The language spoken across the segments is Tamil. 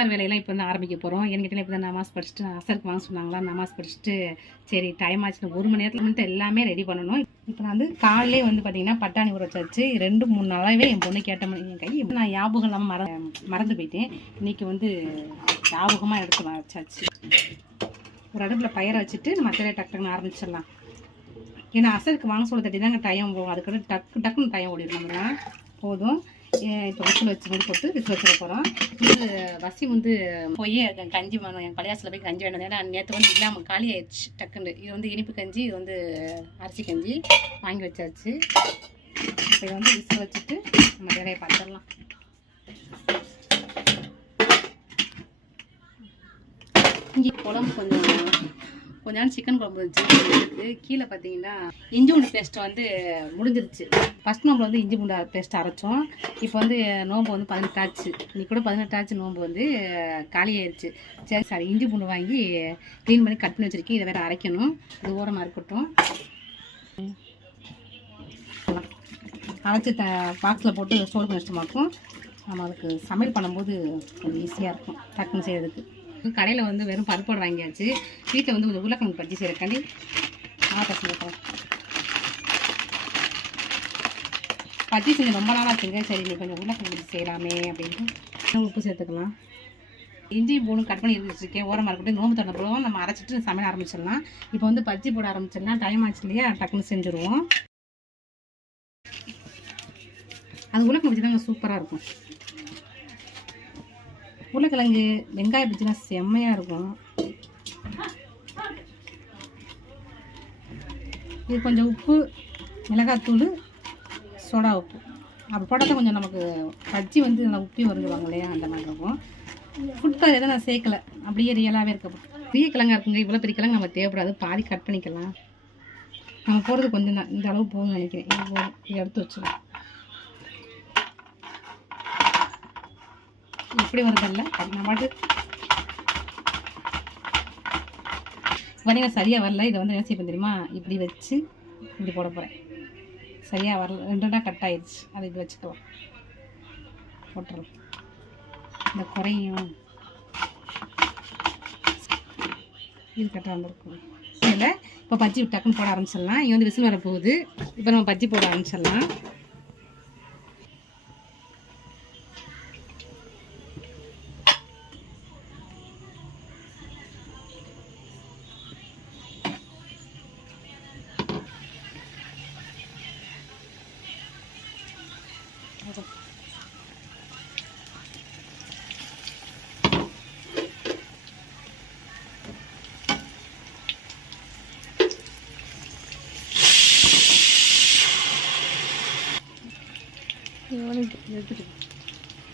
இஃப்தார் வேலையெல்லாம் இப்போ வந்து ஆரம்பிக்க போகிறோம். என்கிட்ட இப்போ தான் நமாஸ் படிச்சுட்டு அசருக்கு வாங்க சொன்னாங்களா, நமாஸ் படிச்சுட்டு சரி டைம் ஆச்சுன்னு 1 மணி நேரத்தில் வந்துட்டு எல்லாமே ரெடி பண்ணணும். இப்போ நான் வந்து காலையிலே வந்து பார்த்தீங்கன்னா பட்டாணி ஊற வச்சாச்சு. 2-3 நாளாகவே என் பொண்ணு கேட்ட என் கை நான் ஞாபகம் இல்லாமல் மறந்து போயிட்டேன். இன்றைக்கி வந்து ஞாபகமாக எடுத்து வச்சாச்சு. ஒரு அடுப்பில் பயிரை வச்சுட்டு மற்ற டக்குன்னு ஆரம்பிச்சிடலாம். ஏன்னா அசருக்கு வாங்க சொல்ல தட்டி தாங்க டைம் போகும். அதுக்கு டக்குன்னு டைம் ஓடிடும். நம்ம போதும். இப்போ விசில் வச்சு மூடி போட்டு விசில் வச்சுட போகிறோம். இது வசிம் வந்து போய் கஞ்சி வேணும், என் பழையாசில் போய் கஞ்சி வேணும். ஏன்னா நேற்று வந்து இல்லாமல் காலி ஆயிடுச்சு டக்குன்னு. இது வந்து இனிப்பு கஞ்சி, இது வந்து அரிசி கஞ்சி வாங்கி வச்சாச்சு. இப்போ இதை வந்து விசில் வச்சுட்டு நம்ம வேலையை பார்த்துடலாம். இங்கே குழம்பு கொஞ்சம் சிக்கன் குழம்பு வச்சு கீழே பார்த்தீங்கன்னா இஞ்சி பூண்டு பேஸ்ட் வந்து முடிஞ்சிருச்சு. ஃபஸ்ட் நோம்பு வந்து இஞ்சி பூண்டு பேஸ்ட் அரைச்சோம். இப்போ வந்து நோம்பு வந்து 18 ஆச்சு. இன்னைக்கு கூட 18 ஆச்சு. நோம்பு வந்து காலி ஆயிடுச்சு. சரி இஞ்சி பூண்டு வாங்கி க்ளீன் பண்ணி கட் பண்ணி வச்சுருக்கேன். இதை வேறு அரைக்கணும். இது ஓரமாக இருக்கட்டும். அரைச்சி பாக்ஸில் போட்டு ஸ்டோர் பண்ணி வச்சோமாக்கும் நம்ம அதுக்கு சமையல் பண்ணும்போது கொஞ்சம் ஈஸியாக இருக்கும் டக்குன்னு செய்கிறதுக்கு. கடையில் வந்து வெறும் பருப்போடு வாங்கியாச்சு. வீட்டில் வந்து கொஞ்சம் உருளைக்கிழங்கு பஜ்ஜி செய்கிறக்காண்டி பசங்க பஜ்ஜி செஞ்சு ரொம்ப நாளாக இருக்குங்க. சரி நீ கொஞ்சம் உருளைக்கிழங்கு பஜ்ஜி செய்யலாமே அப்படின்ட்டு உப்பு சேர்த்துக்கலாம். இஞ்சி பூண்டு கட் பண்ணி வச்சுருக்கேன். ஓரமாக இருக்கட்டும். நோம்பு திறந்தப்பறம் நம்ம அரைச்சிட்டு சமையல் ஆரம்பிச்சிடலாம். இப்போ வந்து பஜ்ஜி போட ஆரம்பிச்சிடலாம். டைம் ஆச்சு இல்லையா, டக்குன்னு செஞ்சுருவோம். அது உருளைக்கிழங்கு பஜ்ஜி தாங்க சூப்பராக இருக்கும். உருளைக்கிழங்கு வெங்காய பஜ்ஜினா செம்மையாக இருக்கும். இது கொஞ்சம் உப்பு, மிளகாத்தூள், சோடா உப்பு அப்படி போட்டால் கொஞ்சம் நமக்கு பஜ்ஜி வந்து நல்லா உப்பி வருவாங்க இல்லையா, அந்த மாதிரி இருக்கும். ஃபுட் கலர் எதுவும் நான் சேர்க்கலை, அப்படியே ரியலாகவே இருக்க. பெரிய கிழங்கா இருக்குங்க. இவ்வளோ பெரிய கிழங்கு நம்ம தேவைப்படாது. பாதி கட் பண்ணிக்கலாம். நம்ம போடுறது கொஞ்சம் தான். இந்த அளவு போகும்னு நினைக்கிறேன். இதை எடுத்து வச்சுக்கலாம். இப்படி வருதில்ல நான் பாட்டு வரைங்க சரியாக வரல. இதை வந்து என்ன செய்ய தெரியுமா, இப்படி வச்சு இப்படி போட போகிறேன். சரியாக வரல, 2 கட் ஆயிடுச்சு. அதை இப்படி வச்சுக்கலாம், போட்டுடலாம். இந்த குறையும் இது கரெக்டாக வந்துருக்கும். இல்லை இப்போ பஜ்ஜி டக்குன்னு போட ஆரம்பிச்சிடலாம். இங்கே வந்து விசில் வர போகுது. இப்போ நம்ம பஜ்ஜி போட ஆரம்பிச்சிடலாம்.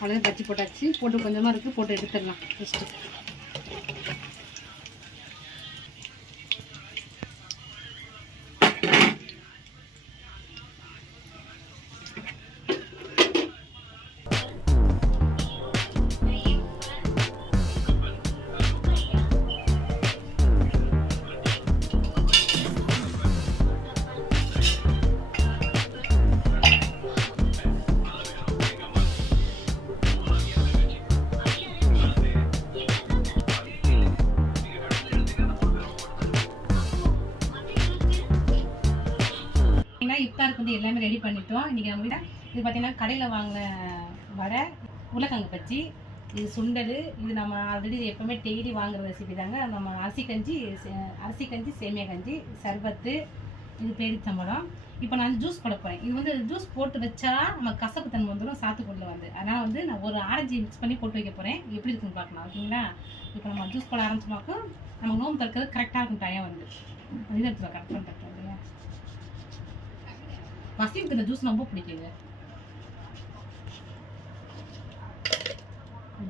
அவ்வளோ பஜ்ஜி போட்டாச்சு. போட்டு கொஞ்சமாக இருக்குது, போட்டு எடுத்துடலாம் ஃபஸ்ட்டு. இஃப்தாருக்கு வந்து எல்லாமே ரெடி பண்ணிட்டோம். இன்றைக்கி நம்ம வீட்டில் இது பார்த்திங்கன்னா கடையில் வாங்கின வடை, உருளைக்கிழங்கு பஜ்ஜி, இது சுண்டல். இது நம்ம ஆல்ரெடி எப்போவுமே டெய்லி வாங்குற ரெசிபி தாங்க. நம்ம அரிசி கஞ்சி, சேமியா கஞ்சி, சர்பத்து, இது பேரிச்சம்பழம். இப்போ நான் ஜூஸ் போட போகிறேன். இது வந்து ஜூஸ் போட்டு வச்சா நம்ம கசப்பு தன்மை வந்துடும் சாத்துக்குள்ள வந்து. அதனால் வந்து நான் ஒரு ஆரஞ்சு மிக்ஸ் பண்ணி போட்டு வைக்க போகிறேன். எப்படி இருக்குன்னு பார்க்கலாம், ஓகேங்களா? இப்போ நம்ம ஜூஸ் போட ஆரம்பிச்சோமாக்கும் நம்ம நோம்பு தற்கிறது கரெக்டாக இருக்கும். டைம் வந்து இது எடுத்துக்கலாம், கரெக்ட் பண்ணிட்டோம் இல்லையா? வசீமுக்கு இந்த ஜூஸ் ரொம்ப பிடிக்குங்க.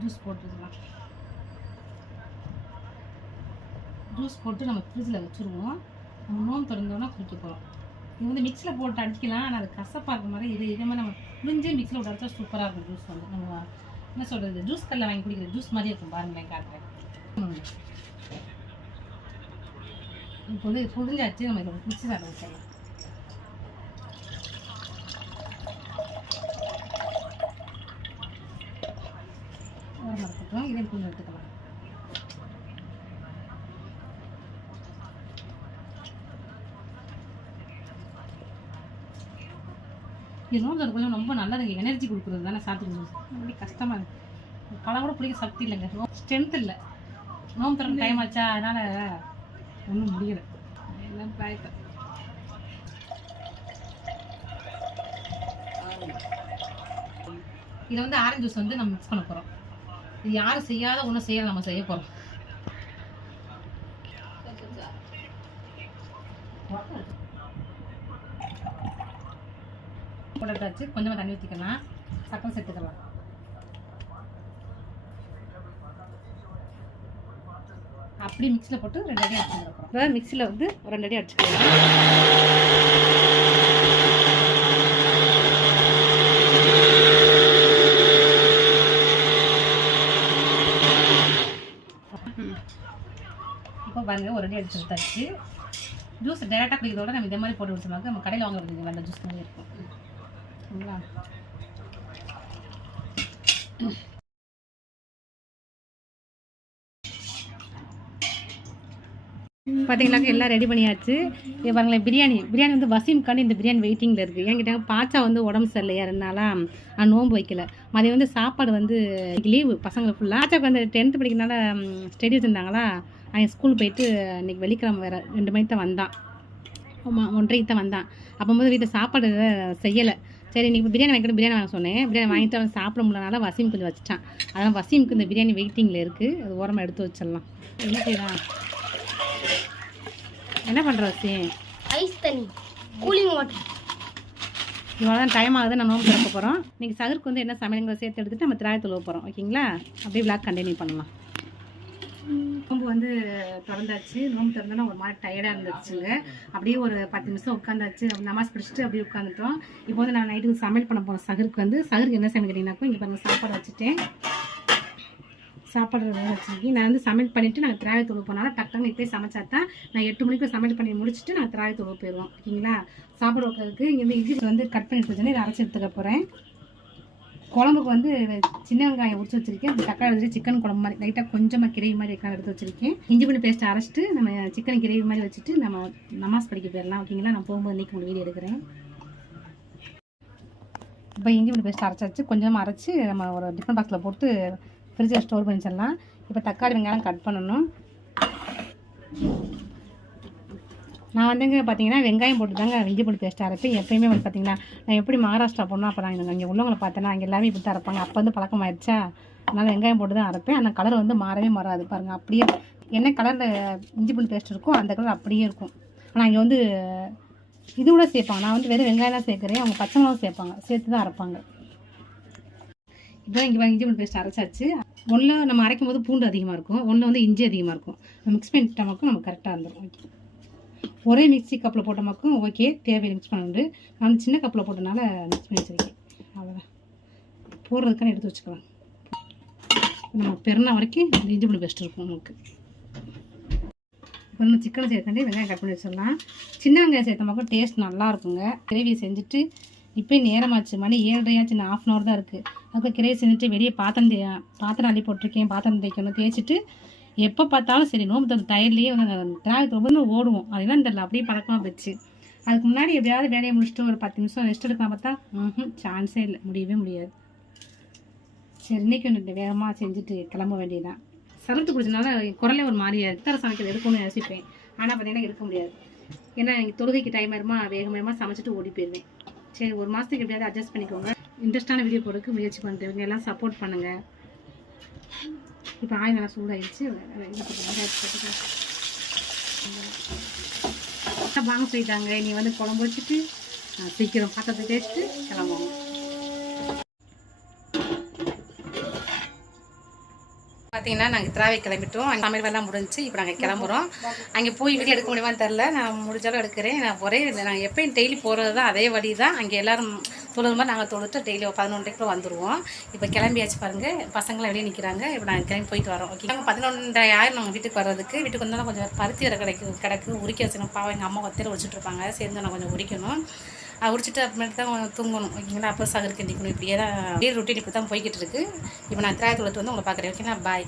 ஜூஸ் போட்டுக்கலாம். ஜூஸ் போட்டு நம்ம ஃப்ரிட்ஜில் வச்சுருவோம். நம்ம நோம்பு திறந்தோன்னா குடிக்க போகிறோம். இது வந்து மிக்ஸில் போட்டு அடிக்கலாம். ஆனால் அது கசப்பாக இருக்க மாதிரி இதே மாதிரி நம்ம புரிஞ்சு மிக்ஸில் போட்டு அடிச்சா சூப்பராக இருக்கும். ஜூஸ் வந்து நம்ம என்ன சொல்கிறது, ஜூஸ் கல்லில் வாங்கி குடிக்கிற ஜூஸ் மாதிரி இருக்கும். பாருங்களேன், காட்டுறேன். இப்போ வந்து புரிஞ்சாச்சு. நம்ம இதை மிக்ஸி சாப்பிட வச்சிடலாம். இருக்கட்டும். பிரியாணி கொஞ்சம் எடுத்துக்கலாம். இது நோம்பு கொஞ்சம் ரொம்ப நல்லதுங்க, எனர்ஜி கொடுக்குறது தானே சாப்பிட்டு. ரொம்ப கஷ்டமாக இருக்குது, பழம் கூட பிடிக்க சக்தி இல்லைங்க, ஸ்ட்ரென்த் இல்லை. நோம்பு திறக்க டைம் ஆச்சா, அதனால் ஒன்றும் முடியலை. எல்லாம் பாய்க்க இதில் வந்து ஆரஞ்சு ஜூஸ் வந்து நம்ம மிக்ஸ் பண்ண போகிறோம். இது யாரும் செய்யாத ஒன்றும் செய்யலை, நம்ம செய்ய போகிறோம். போட்டாச்சு, கொஞ்சமாக தண்ணி ஊற்றிக்கலாம், சக்கரை சேர்த்துக்கலாம். அப்படி மிக்சியில் போட்டு 2 அடி அடிச்சுக்கிறோம். இப்போ மிக்சியில் வந்து 2 அடி அடிச்சுக்கலாம். இப்போ பாருங்க, 1 அடி அடிச்சு எடுத்தாச்சு. ஜூஸ் டேரெக்டாக குடிக்கிறதோட நம்ம இதே மாதிரி போட்டு குடிச்சோம்னாக்க நம்ம கடையில் வாங்க வருது அந்த ஜூஸ் மாதிரி இருக்கும். சரிங்களா? பார்த்தீங்கன்னாக்கா எல்லாம் ரெடி பண்ணியாச்சு. பாருங்களேன், பிரியாணி வந்து வசீம்காண்டி இந்த பிரியாணி வெயிட்டிங்கில் இருக்குது. என்கிட்ட பாச்சா வந்து உடம்பு சரியில்லையா, 2 நாளாக நோன்பு வைக்கல. மதியம் வந்து சாப்பாடு வந்து லீவு பசங்களுக்கு ஃபுல்லாக. பாச்சாவுக்கு வந்து 10th படிக்கிறனால ஸ்டடி வச்சுருந்தாங்களா, அவன் ஸ்கூல் போயிட்டு இன்றைக்கி வெள்ளிக்கிழமை வேறு 2 மணிக்கு தான் வந்தான். ஆமாம், 1:30 தான் வந்தான். அப்போது வீட்டில் சாப்பாடு செய்யலை. சரி, இன்றைக்கி பிரியாணி வாங்கிட்டு பிரியாணி வாங்க சொன்னேன். பிரியாணி வாங்கிட்டு அவன் சாப்பிட முடியலனால வசீம் கொஞ்சம் வச்சுட்டான். அதனால் வசீமுக்கு இந்த பிரியாணி வெயிட்டிங்கில் இருக்குது, அது ஓரமாக எடுத்து வச்சிடலாம். என்ன செய்யலாம், என்ன பண்ணுற வசீம்? ஐஸ் தண்ணி, கூலிங் வாட்டர். இவ்வளோ தான் டைம் ஆகுது, நம்ம நோம்பு திறக்க போகிறோம். இன்றைக்கி சகருக்கு வந்து என்ன சமையல்களை சேர்த்து எடுத்துகிட்டு நம்ம திராய தொழுவ போகிறோம். ஓகேங்களா? அப்படியே விளாக் கண்டினியூ பண்ணலாம். நோம்பு வந்து திறந்தாச்சு. நோம்பு திறந்தோன்னா ஒரு மாதிரி டயர்டாக இருந்துச்சுங்க. அப்படியே ஒரு 10 நிமிஷம் உட்காந்தாச்சு. நமாஸ் படிச்சுட்டு அப்படியே உட்காந்துட்டோம். இப்போ வந்து நான் நைட்டுக்கு சமையல் பண்ண போகிறேன். சகருக்கு என்ன சமையல் கேட்டிங்கனாக்கோ, இங்கே பாருங்கள், சாப்பாடு வச்சுட்டேன். சாப்பாடு வச்சுருக்கேன். நான் வந்து சமையல் பண்ணிவிட்டு நாங்கள் திராய தொழுவ போனாலும் டக்குன்னு இப்போயே சமைச்சா தான் நான் 8 மணிக்கு சமையல் பண்ணி முடிச்சுட்டு நான் திராய தொழுவ போயிடுவோம். ஓகேங்களா? சாப்பாடு வைக்கிறதுக்கு இங்கேருந்து இஞ்சி வந்து கட் பண்ணி வச்சுருந்தேன். இதை அரைச்சி எடுத்துக்க போகிறேன். குழம்புக்கு வந்து சின்ன வெங்காயம் உரிச்சு வச்சுருக்கேன். தக்காளி வச்சு சிக்கன் குழம்பு மாதிரி லைட்டாக கொஞ்சமாக கிரேவி மாதிரி எடுத்து வச்சுருக்கேன். இஞ்சி பூண்டு பேஸ்ட்டை அரைச்சிட்டு நம்ம சிக்கன் கிரேவி மாதிரி வச்சுட்டு நம்ம நமாஸ் படிக்க போயிடலாம். ஓகேங்களா? நான் போகும்போது இன்றைக்கி உங்களுக்கு வீடியோ எடுக்கிறேன். இப்போ இஞ்சி பூண்டு பேஸ்ட் அரைச்சாச்சு. கொஞ்சமாக அரைச்சி நம்ம ஒரு டிஃபன் பாக்ஸில் போட்டு ஃப்ரிட்ஜில் ஸ்டோர் பண்ணி வச்சிடலாம். இப்போ தக்காளி வெங்காயம் கட் பண்ணணும். நான் வந்துங்க பார்த்தீங்கன்னா வெங்காயம் போட்டு தாங்க இஞ்சி பூண்டு பேஸ்ட் அரைப்பேன். எப்பயுமே வந்து பார்த்தீங்கன்னா நான் எப்படி மகாராஷ்டிரா போனோம், அப்போ நான் இங்கே உள்ளவங்களை பார்த்தேன்னா அங்கே எல்லாமே இப்படி தான் அரைப்பாங்க. அப்போ வந்து பழக்கமாயிடுச்சா, அதனால் வெங்காயம் போட்டு தான் அரைப்பேன். ஆனால் கலர் வந்து மாறவே மாறாது. பாருங்கள், அப்படியே என்ன கலரில் இஞ்சி பூண்டு பேஸ்ட் இருக்கும் அந்த கலர் அப்படியே இருக்கும். ஆனால் இங்கே வந்து இது கூட சேர்ப்பாங்க. நான் வந்து வெறும் வெங்காயம் தான் சேர்க்குறேன், அவங்க பச்சை மிளகா சேர்ப்பாங்க, சேர்த்து தான் அரைப்பாங்க. இப்போ இங்கே இஞ்சி பூண்டு பேஸ்ட் அரைச்சாச்சு. ஒன்றில் நம்ம அரைக்கும் போது பூண்டு அதிகமாக இருக்கும், ஒன்றில் வந்து இஞ்சி அதிகமாக இருக்கும். மிக்ஸ் பண்ணிட்டோமாக்கும் நம்ம கரெக்டாக இருந்துடும். ஒரே மிக்ஸி கப்பில் போட்டோமாக்கும் ஓகே, தேவையை மிக்ஸ் பண்ணிட்டு நான் வந்து சின்ன கப்பில் போட்டனால மிக்ஸ் பண்ணி வச்சுருக்கேன். அவ்வளோதான், போடுறதுக்கான எடுத்து வச்சுக்கலாம். நம்ம பெருனா வரைக்கும் இஞ்சி பூண்டு பேஸ்ட் இருக்கும் நமக்கு. இப்போ நம்ம சிக்கனை சேர்த்தாண்டி வெங்காயம் கட் பண்ணி வச்சிடலாம். சின்ன வெங்காயம் சேர்த்தமாக்கும் டேஸ்ட் நல்லா இருக்குங்க. கிரேவியை செஞ்சுட்டு இப்போ நேரமாச்சு, மணி 7:30 இன்னும் 1/2 hour தான் இருக்குது. அதுக்கு கிரேவி செஞ்சுட்டு வெளியே பாத்திரம் அள்ளி போட்டிருக்கேன். பாத்திரம் தேய்க்கணும், தேய்ச்சிட்டு எப்போ பார்த்தாலும் சரி நோம்பு தந்த டயர்லேயே வந்து டிராவல் ரொம்ப ஓடுவோம். அதெல்லாம் தெரியல, அப்படியே பழக்கமாக போச்சு. அதுக்கு முன்னாடி எப்படியாவது வேலையை முடிச்சுட்டு ஒரு 10 நிமிஷம் ரெஸ்ட் எடுக்கலாம் பார்த்தா சான்ஸே இல்லை, முடியவே முடியாது. சரி, இன்றைக்கி ஒன்று வேகமாக செஞ்சுட்டு கிளம்ப வேண்டியதான். சரத்து குடிச்சனால குரலே ஒரு மாதிரியா இத்தனை சமைக்கிறது எடுக்கணும்னு யோசிப்பேன். ஆனால் பார்த்தீங்கன்னா இருக்க முடியாது. ஏன்னா எனக்கு தொழுகைக்கு டைம் ஆயிருமா, வேகமாக சமைச்சிட்டு ஓடி போயிடுவேன். சரி, ஒரு மாதத்துக்கு எப்படியாவது அட்ஜஸ்ட் பண்ணிக்கோங்க. இன்ட்ரெஸ்டான வீடியோ போடுறதுக்கு முயற்சி பண்ணுறவங்க எல்லாம் சப்போர்ட் பண்ணுங்கள். இப்போ ஆயில் நல்லா சூடாகிடுச்சு. வாங்க சொல்லிட்டாங்க, நீ வந்து குழம்பு வச்சுட்டு சீக்கிரம் பாத்திரத்தை தேய்ச்சிட்டு கிளம்புவோம். பார்த்தீங்கன்னா நாங்கள் திராவை கிளம்பிட்டோம். அங்கே சமையல் வேலை முடிஞ்சு இப்போ நாங்கள் கிளம்புறோம். அங்கே போய் வீடியோ எடுக்க முடியுமான்னு தெரில, நான் முடிஞ்சாலும் எடுக்கிறேன். நான் ஒரே நாங்கள் எப்பயும் டெய்லி போகிறது தான், அதே வழி தான். அங்கே எல்லோரும் தொழுது மாதிரி நாங்கள் தொழுட்டு டெய்லி 11:30 வந்துடுவோம். இப்போ கிளம்பியாச்சு பாருங்கள், பசங்களாம் வெளியே நிற்கிறாங்க. இப்போ நாங்கள் கிளம்பி போயிட்டு வரோம். ஓகே, நாங்கள் 11:30 நாங்கள் வீட்டுக்கு வர்றதுக்கு. வீட்டுக்கு வந்தாலும் கொஞ்சம் பருத்தி வர கிடக்கு உரிக்க வச்சணும். பாவம் எங்கள் அம்மா ஒத்தையில் உரிச்சிட்டு இருப்பாங்க, சேர்ந்து நான் கொஞ்சம் உரிக்கணும். உரிச்சிட்டு அப்புறமேட்டு தான் தூங்கணும். ஓகேங்களா, அப்போ சகருக்கு எந்திக்கணும். இப்படியே தான் வீடு ரொட்டீன் இப்படி தான் போய்கிட்டு இருக்குது. இப்போ நான் திராய தொழுத்து வந்து உங்களை பார்க்குறேன். ஓகேங்களா, பாய்.